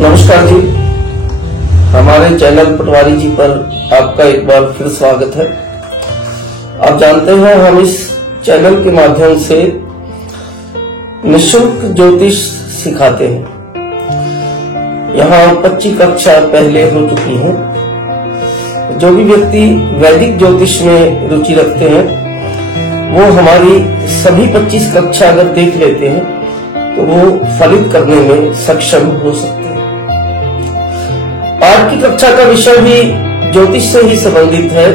नमस्कार जी, हमारे चैनल पटवारी जी पर आपका एक बार फिर स्वागत है। आप जानते हैं हम इस चैनल के माध्यम से निःशुल्क ज्योतिष सिखाते हैं। यहाँ 25 कक्षा पहले हो चुकी हैं। जो भी व्यक्ति वैदिक ज्योतिष में रुचि रखते हैं वो हमारी सभी 25 कक्षा अगर देख लेते हैं तो वो फलित करने में सक्षम हो सकते हैं। आज की कक्षा का विषय भी ज्योतिष से ही संबंधित है,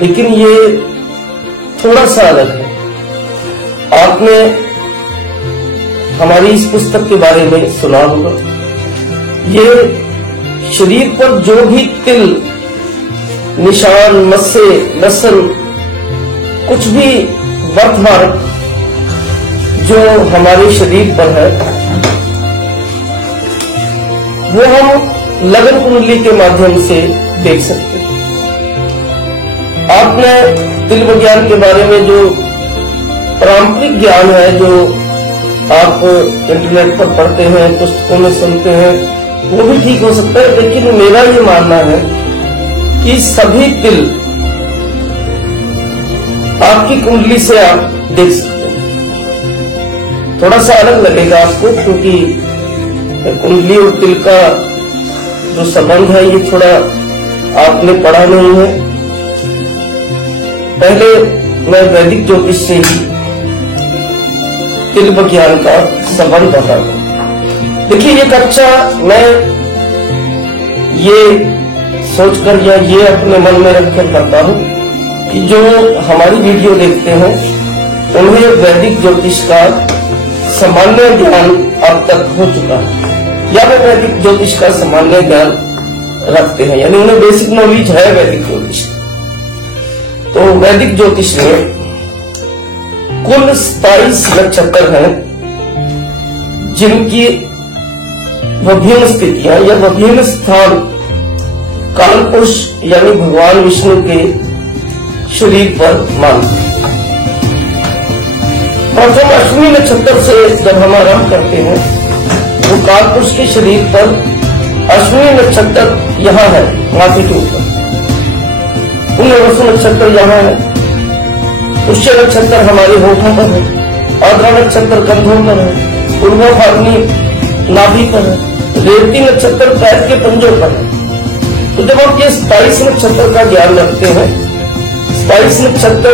लेकिन ये थोड़ा सा अलग है। आपने हमारी इस पुस्तक के बारे में सुना होगा। ये शरीर पर जो भी तिल, निशान, मस्से, लसन, कुछ भी बर्थ जो हमारे शरीर पर है वो हम लगन कुंडली के माध्यम से देख सकते हैं। आपने तिल विज्ञान के बारे में जो पारंपरिक ज्ञान है, जो आप इंटरनेट पर पढ़ते हैं, पुस्तकों में सुनते हैं, वो भी ठीक हो सकता है, लेकिन मेरा ये मानना है कि सभी तिल आपकी कुंडली से आप देख सकते हैं। थोड़ा सा अलग लगेगा आपको, क्योंकि कुंडली और तिल का जो संबंध है ये थोड़ा आपने पढ़ा नहीं है। पहले मैं वैदिक ज्योतिष से ही तिल विज्ञान का संबंध बता दूं। देखिए, ये कक्षा मैं ये सोचकर या ये अपने मन में रखकर करता हूं कि जो हमारी वीडियो देखते हैं उन्हें वैदिक ज्योतिष का सामान्य ज्ञान अब तक हो चुका है, या वे वैदिक ज्योतिष का सामान्य ज्ञान रखते हैं, यानी उन्हें बेसिक नॉलेज है वैदिक ज्योतिष। तो वैदिक ज्योतिष में कुल 27 नक्षत्र हैं जिनकी विभिन्न स्थितियां या विभिन्न स्थान काल पुरुष यानी भगवान विष्णु के शरीर पर मानते हैं। प्रथम अश्विनी नक्षत्र से जब हम आरंभ करते हैं तो काल पुरुष के शरीर पर अश्विनी नक्षत्र यहाँ है, माथे के ऊपर। पुनर्वसु नक्षत्र यहाँ है, पुष्य नक्षत्र हमारे होठों पर है, आर्द्रा नक्षत्र कंधों पर है, पूर्वा फाल्गुनी नाभि पर है, रेवती नक्षत्र पैर के पंजों पर है। तो जब आप ये 27 नक्षत्र का ज्ञान रखते हैं, 27 नक्षत्र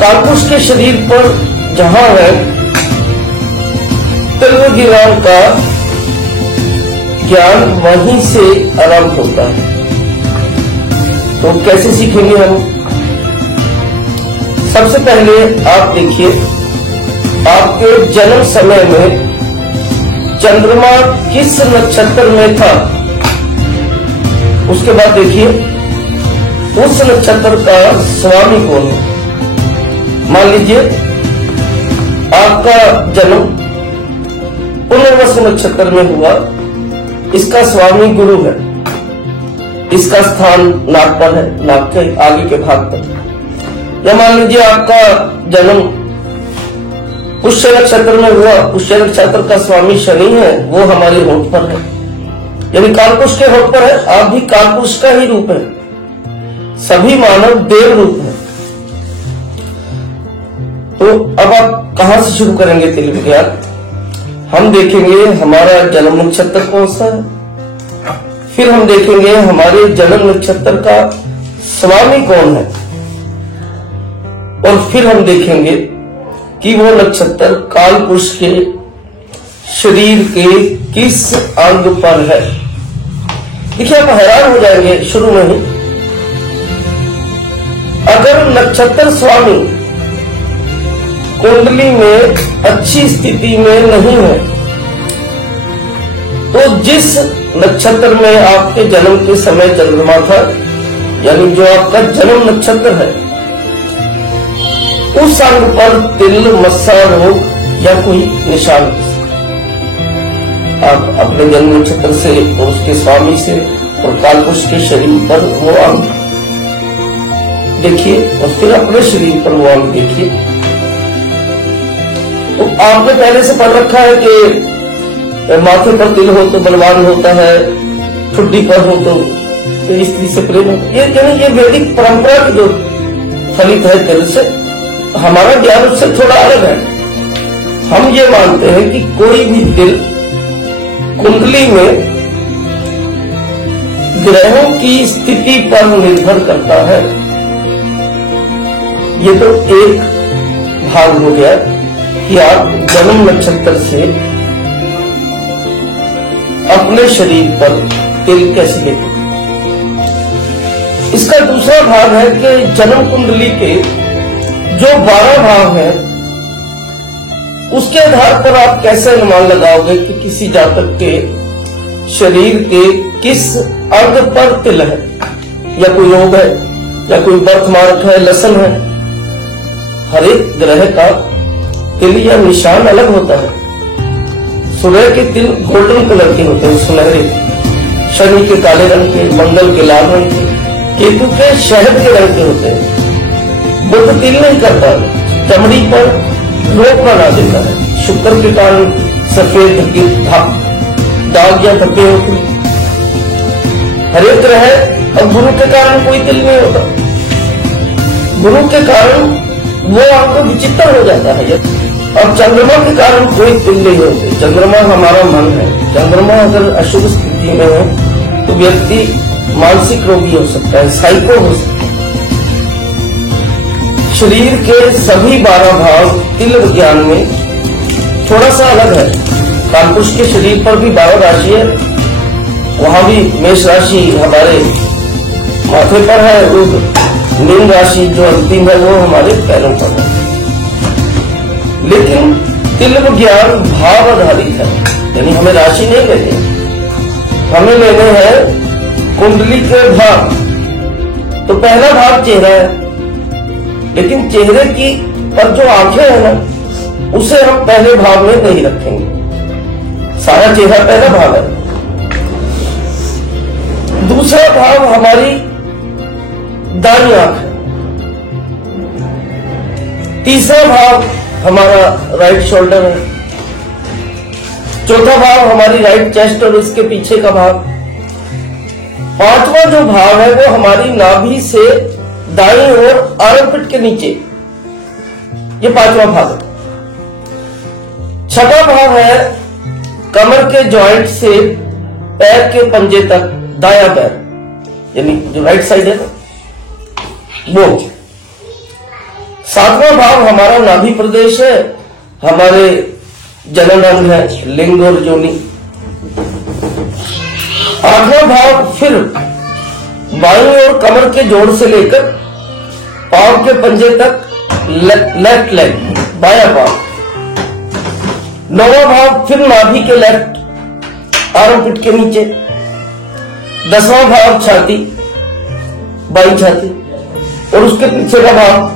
कालपुरुष के शरीर पर जहां है, तिल विज्ञान का ज्ञान वहीं से आरंभ होता है। तो कैसे सीखेंगे हम? सबसे पहले आप देखिए, आपके जन्म समय में चंद्रमा किस नक्षत्र में था, उसके बाद देखिए उस नक्षत्र का स्वामी कौन है। मान लीजिए आपका जन्म पुनर्वसु नक्षत्र में हुआ, इसका स्वामी गुरु है, इसका स्थान नाक पर है, नाक के आगे के भाग पर। या मान लीजिए आपका जन्म पुष्य नक्षत्र में हुआ, पुष्य नक्षत्र का स्वामी शनि है, वो हमारे होठ पर है, यानी कालपुरुष के होठ पर है। आप भी कालपुरुष का ही रूप है, सभी मानव देव रूप है। तो अब आप कहां से शुरू करेंगे तिल विज्ञान? हम देखेंगे हमारा जन्म नक्षत्र कौन सा है, फिर हम देखेंगे हमारे जन्म नक्षत्र का स्वामी कौन है, और फिर हम देखेंगे कि वो नक्षत्र काल पुरुष के शरीर के किस अंग पर है। देखिए, आप हैरान हो जाएंगे शुरू में ही। अगर नक्षत्र स्वामी कुंडली में अच्छी स्थिति में नहीं है तो जिस नक्षत्र में आपके जन्म के समय चंद्रमा था, यानी जो आपका जन्म नक्षत्र है, उस अंग पर तिल, मस्सा रोग या कोई निशान। आप अपने जन्म नक्षत्र से और उसके स्वामी से और कालपुरुष के शरीर पर वो अंग देखिए, और फिर अपने शरीर पर वो अंग देखिए। तो आपने पहले से पढ़ रखा है कि माथे पर तिल हो तो बलवान होता है, ठुड्डी पर हो तो स्त्री से प्रेम होता है। ये वैदिक परंपरा की जो फलित है तिल से, हमारा ज्ञान उससे थोड़ा अलग है। हम ये मानते हैं कि कोई भी तिल कुंडली में ग्रहों की स्थिति पर निर्भर करता है। ये तो एक भाग हो गया कि आप जन्म नक्षत्र से अपने शरीर पर तिल कैसे लेते। इसका दूसरा भाग है कि जन्म कुंडली के जो 12 भाव हैं, उसके आधार पर आप कैसे अनुमान लगाओगे कि किसी जातक के शरीर के किस अंग पर तिल है, या कोई रोग है, या कोई बर्थ मार्क है, लसन है। हर एक ग्रह का तिल या निशान अलग होता है। सूर्य के तिल गोल्डन कलर के होते हैं, सुनहरे। शनि के काले रंग के, मंगल के लाल रंग के, केतु के शहद के रंग के होते हैं। बुध तिल नहीं करता, चमड़ी पर रोग बना देता है। शुक्र के कारण सफेद दाग या धब्बे होते हैं। हर एक ग्रह, और गुरु के कारण कोई तिल नहीं होता। गुरु के कारण वो आपको विचित्र हो जाता है। अब चंद्रमा के कारण कोई तिल नहीं होते। चंद्रमा हमारा मन है। चंद्रमा अगर अशुभ स्थिति में है तो व्यक्ति मानसिक रोगी हो सकता है, साइको हो सकता है। शरीर के सभी 12 भाव तिल विज्ञान में थोड़ा सा अलग है। कालपुरुष के शरीर पर भी 12 राशि है, वहां भी मेष राशि हमारे माथे पर है, मीन राशि जो अंतिम है वो हमारे पैरों पर है। लेकिन तिल विज्ञान भाव आधारित है, यानी हमें राशि नहीं लेनी, हमें लेने हैं कुंडली के भाव। तो पहला भाव चेहरा है, लेकिन चेहरे की पर जो आंखें है ना, उसे हम पहले भाव में नहीं रखेंगे। सारा चेहरा पहला भाव है। दूसरा भाव हमारी दाईं आंख है। तीसरा भाव हमारा राइट शोल्डर है। चौथा भाव हमारी राइट चेस्ट और इसके पीछे का भाव। पांचवा जो भाव है वो हमारी नाभि से दाईं ओर आर्मपिट के नीचे, ये पांचवा भाव है। छठा भाव है कमर के जॉइंट से पैर के पंजे तक दायां पैर, यानी जो राइट साइड है ना वो। सातवां भाव हमारा नाभि प्रदेश है, हमारे जनन अंग है, लिंग और योनि। आठवां भाव फिर बाईं ओर कमर के जोड़ से लेकर पांव के पंजे तक लेफ्ट लेग, बायां पांव। नौवां भाव फिर नाभि के लेफ्ट आर्मपिट के नीचे। 10वां भाव छाती, बाईं छाती और उसके पीछे का भाव।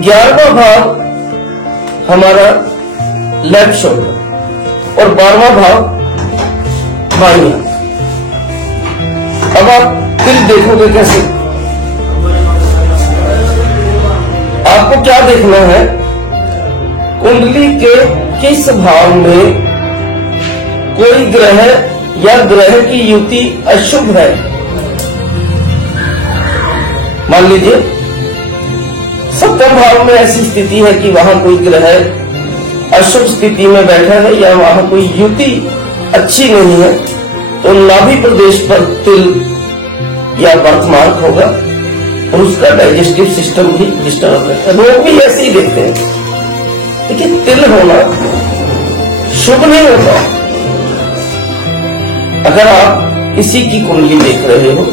11वां भाव हमारा लेफ्ट शोल्डर और 12वां भाव बाईं हाथ। अब आप तिल देखोगे कैसे? आपको क्या देखना है? कुंडली के किस भाव में कोई ग्रह या ग्रह की युति अशुभ है। मान लीजिए 7वें भाव में ऐसी स्थिति है कि वहां कोई ग्रह अशुभ स्थिति में बैठा है या वहां कोई युति अच्छी नहीं है, तो नाभि प्रदेश पर तिल या बर्थ मार्क होगा और उसका डाइजेस्टिव सिस्टम भी डिस्टर्ब रहता है। लोग भी ऐसे ही देखते हैं, लेकिन तिल होना शुभ नहीं होता। अगर आप किसी की कुंडली देख रहे हो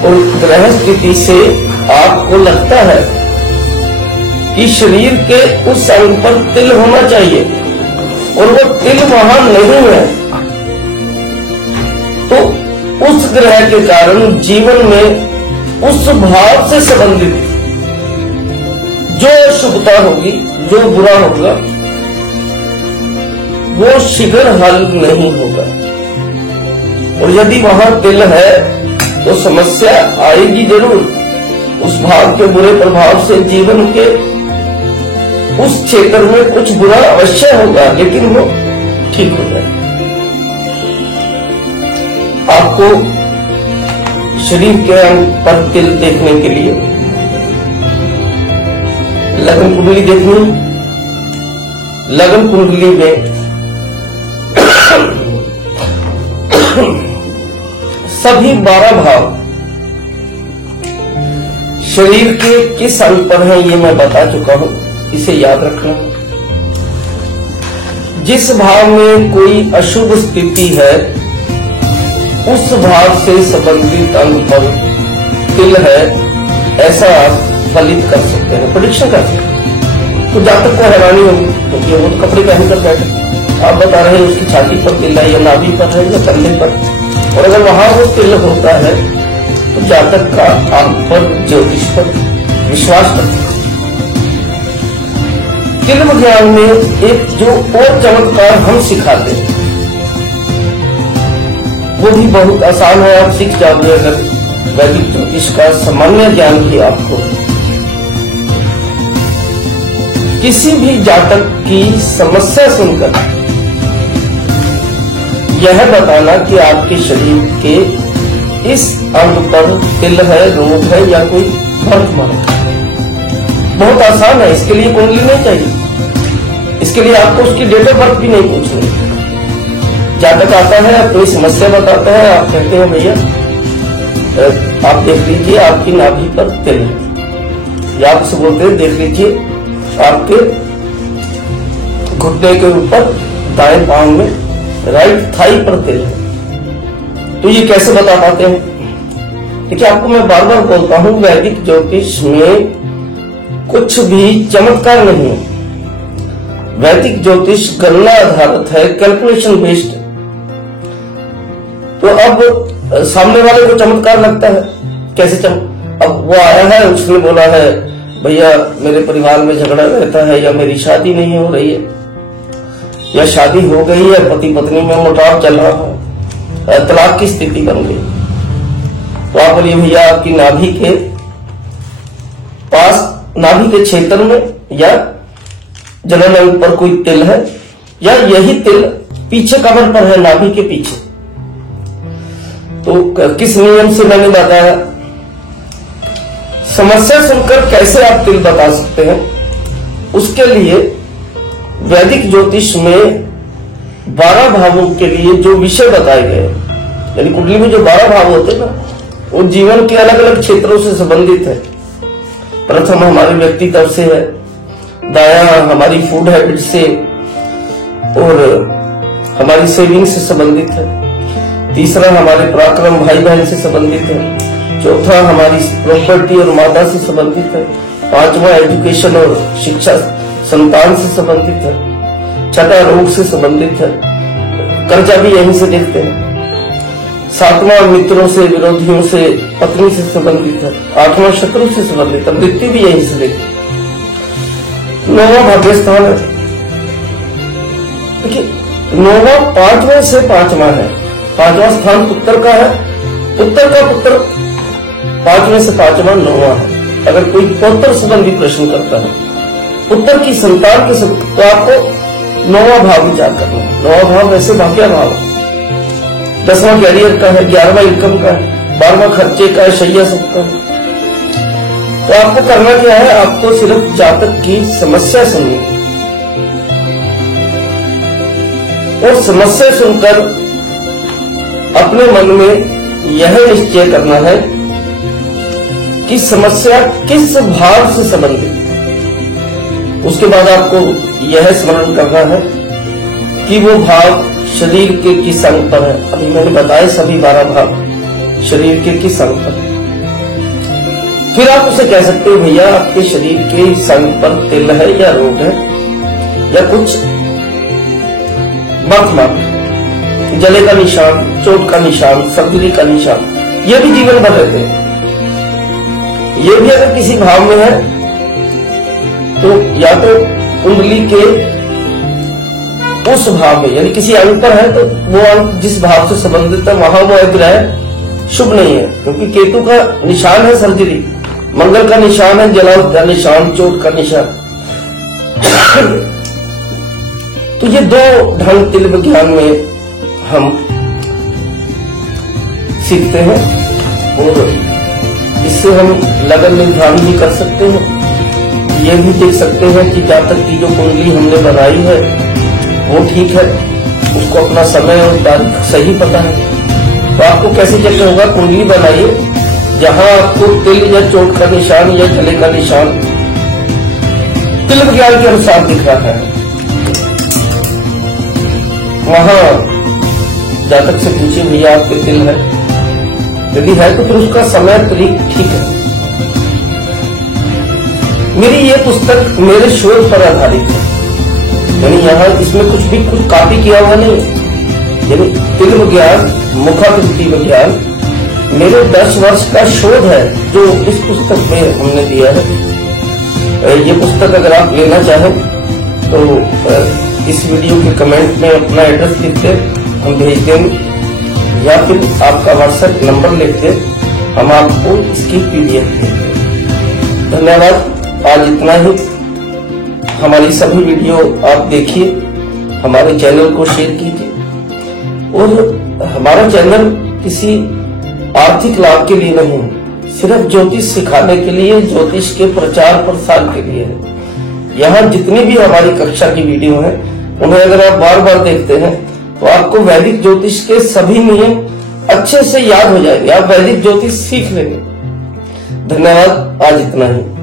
और ग्रह स्थिति से आपको लगता है कि शरीर के उस अंग पर तिल होना चाहिए और वो तिल वहां नहीं है, तो उस ग्रह के कारण जीवन में उस भाव से संबंधित जो अशुभता होगी, जो बुरा होगा, वो शीघ्र हल नहीं होगा। और यदि वहां तिल है तो समस्या आएगी जरूर। उस भाव के बुरे प्रभाव से जीवन के उस क्षेत्र में कुछ बुरा अवश्य होगा, लेकिन वो ठीक हो जाए। आपको शरीर के अंग पर तिल देखने के लिए लगन कुंडली देखनी। लगन कुंडली में सभी 12 भाव शरीर के किस अंग पर है ये मैं बता चुका हूं, इसे याद रखना। जिस भाव में कोई अशुभ स्थिति है उस भाव से संबंधित अंग पर तिल है, ऐसा आप फलित कर सकते हैं, प्रेडिक्शन कर सकते हैं। तो जातक को हैरानी होगी क्योंकि वो तो कपड़े पहन कर बैठे, आप बता रहे हैं उसकी छाती पर तिल है या नाभि पर है या कंधे पर, और अगर वहां वो तिल होता है तो जातक का आप पर ज्योतिष पर विश्वास करते हैं। तिल विज्ञान में एक जो और चमत्कार हम सिखाते हैं वो भी बहुत आसान है, आप सीख जाओगे अगर वैदिक ज्योतिष का सामान्य ज्ञान भी आपको। किसी भी जातक की समस्या सुनकर यह बताना कि आपके शरीर के इस अंग पर तिल है, रोग है या कोई वर्तमान है, बहुत आसान है। इसके लिए कुंडली नहीं चाहिए, इसके लिए आपको उसकी डेट ऑफ बर्थ भी नहीं पूछनी। जातक आता है, अपनी समस्या बताता है, आप कहते हैं भैया आप देख लीजिए आपकी नाभि पर तिल है, या आपसे बोलते हैं देख लीजिए आपके घुटने के ऊपर दाएं पांव में राइट थाई पर तिल है। तो ये कैसे बता पाते हैं? देखिए आपको मैं बार बार बोलता हूं वैदिक ज्योतिष में कुछ भी चमत्कार नहीं है। वैदिक ज्योतिष गणना आधारित है, कैलकुलेशन बेस्ड। तो अब सामने वाले को चमत्कार लगता है, कैसे अब वो आया है, उसने बोला है भैया मेरे परिवार में झगड़ा रहता है, या मेरी शादी नहीं हो रही है, या शादी हो गई है, पति पत्नी में मुटाव चल रहा है, तलाक की स्थिति बन गई। तो आप बोलिए भैया आपकी नाभि के पास, नाभि के क्षेत्र में या जनन अंग पर कोई तिल है, या यही तिल पीछे कमर पर है, नाभि के पीछे। तो किस नियम से मैंने बताया? समस्या सुनकर कैसे आप तिल बता सकते हैं, उसके लिए वैदिक ज्योतिष में 12 भावों के लिए जो विषय बताए गए, यानी कुंडली में जो 12 भाव होते हैं ना, वो जीवन के अलग अलग क्षेत्रों से संबंधित है। प्रथम हमारे व्यक्तित्व से है, दायां हमारी फूड हैबिट से और हमारी सेविंग से संबंधित है, तीसरा हमारे पराक्रम भाई बहन से संबंधित है, चौथा हमारी प्रॉपर्टी और माता से संबंधित है, पांचवा एजुकेशन और शिक्षा संतान से संबंधित है, छठा रोग से संबंधित है, कर्जा भी यहीं से देखते हैं, सातवां मित्रों से, विरोधियों से, पत्नी से संबंधित है, आठवां शत्रु से संबंधित है, मृत्यु भी यहीं से देखते हैं, नौवां भाग्य स्थान है। देखिए नौवां 5वें से 5वां है, 5वां स्थान पुत्र का है, पुत्र का पुत्र 5वें से 5वां 9वां है। अगर कोई पौत्र संबंधी प्रश्न करता है, पुत्र की संतान के तो आपको 9वां भाव विचार करना है। 9वां भाव वैसे भाग्य भाव है, 10वां कैरियर का है, 11वां इनकम का है, 12वां खर्चे का है, शैया सुख का है। तो आपको करना क्या है? आपको सिर्फ जातक की समस्या सुननी और समस्या सुनकर अपने मन में यह निश्चय करना है कि समस्या किस भाव से संबंधित। उसके बाद आपको यह स्मरण करना है कि वो भाव शरीर के किस अंग पर है। अभी मैंने बताया सभी 12 भाव शरीर के किस अंग पर है। फिर आप उसे कह सकते हो भैया आपके शरीर के इस अंग पर तिल है या रोग है या कुछ बर्थमार्क, जले का निशान, चोट का निशान, सर्जरी का निशान, ये भी जीवन भर रहते हैं। ये भी अगर किसी भाव में है तो या तो कुंडली के उस भाव में यानी किसी अंग पर है तो वो अंग जिस भाव से संबंधित है वहां वो ग्रह शुभ नहीं है, क्योंकि केतु का निशान है सर्जरी, मंगल का निशान है जलाव का निशान, चोट का निशान। तो ये दो ढंग तिल विज्ञान में हम सीखते हैं और इससे हम लगन निर्धारण भी कर सकते हैं। ये भी देख सकते हैं कि जातक की जो कुंडली हमने बनाई है वो ठीक है, उसको अपना समय और तारीख सही पता है। तो आपको कैसे चेक होगा? कुंडली बनाइए, जहां आपको तिल या चोट का निशान या गले का निशान तिल विज्ञान के अनुसार दिख रहा है, वहां जातक से पूछिए भैया आपके तिल है, यदि है तो फिर उसका समय तारीख ठीक है। मेरी ये पुस्तक मेरे शोध पर आधारित है, यानी यहाँ इसमें कुछ कॉपी किया हुआ नहीं है। यानी तिल विज्ञान, मुखाकृति विज्ञान मेरे 10 वर्ष का शोध है जो इस पुस्तक में हमने दिया है। ये पुस्तक अगर आप लेना चाहें तो इस वीडियो के कमेंट में अपना एड्रेस लिख दे, हम भेज देंगे, या फिर आपका व्हाट्सएप नंबर लिख दे, हम आपको इसकी PDF देंगे। धन्यवाद। आज इतना ही। हमारी सभी वीडियो आप देखिए, हमारे चैनल को शेयर कीजिए। और हमारा चैनल किसी आर्थिक लाभ के लिए नहीं, सिर्फ ज्योतिष सिखाने के लिए, ज्योतिष के प्रचार प्रसार के लिए है। यहाँ जितनी भी हमारी कक्षा की वीडियो है उन्हें अगर आप बार बार देखते हैं तो आपको वैदिक ज्योतिष के सभी नियम अच्छे से याद हो जाएंगे, आप वैदिक ज्योतिष सीख लेंगे। धन्यवाद। आज इतना ही।